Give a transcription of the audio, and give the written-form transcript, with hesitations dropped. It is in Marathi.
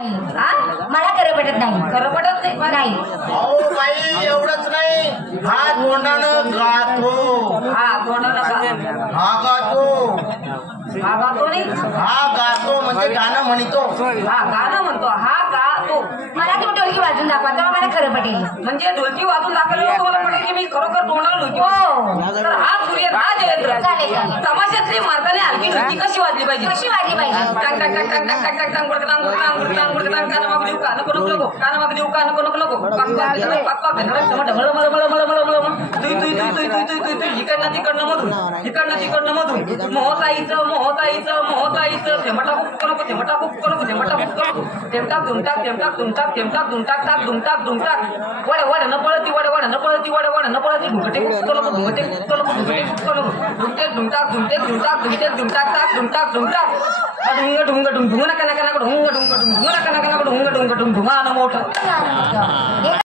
मला खरं पटत नाही. खरं पटत नाही. अहो बाई एवढंच नाही, हा तोंडानं गातो. हा तोंडानं हा गातो. हा गातो नाही. हा गातो म्हणजे गाणं म्हणतो. हा गाणं म्हणतो. हा गातो. मला तुम्ही ढोलकी वाजून दाखवा तेव्हा मला खरं पटेल. म्हणजे ढोलकी वाजून दाखवलं तुम्हाला पटेल की मी खरोखर तोंडाला ढोलकी वाजवतो. तर हा सूर्य हा जयेंद्र चालेल, चालेल. तमाशातली मारताना हलकी ढोलकी कशी वाजली पाहिजे? कशी वाजली पाहिजे? टांग टांग टांग टांग टांग टांग टांग टांग गुडगडांग गुडगडांग गुडगडांग गुडगडांग कान मागं देऊ का नको नको नको कान मागं देऊ का नको नको नको पाक पाक ढकल, पाक पाक ढकल, ढमळ मळ मळ मळ मळ मळ तुई तुई तुई तुई तुई तुई तुई तुई इकडनं तिकडनं मधून इकडनं तिकडनं मधून मोहताईचं मोहताईचं मोहताईचं थेंबटा फुक्क नको थेंबटा फुक्क नको थेंबटा फुक्क नको थेंबटाक धुमटाक थेंबटाक धुमटाक थेंबटाक धुमटाक टाक धुमटाक धुमटाक वड वड न पळती वड वड न पळती वड वड न पळती घुंगटे फुक्क नको घुंगटे फुक्क नको घुंगटे फुक्क नको धुमटे धुमटाक धुमटे धुमटाक धुमटे धुमटाक टाक धुमटाक धुमटाक ढुंग ढुंग ढुंग ढुंग नका नका नका ढुंग ढुंग ढुंग ढुंग नका नका नका ढुंग ढुंग ढुंग ढुंग मोठं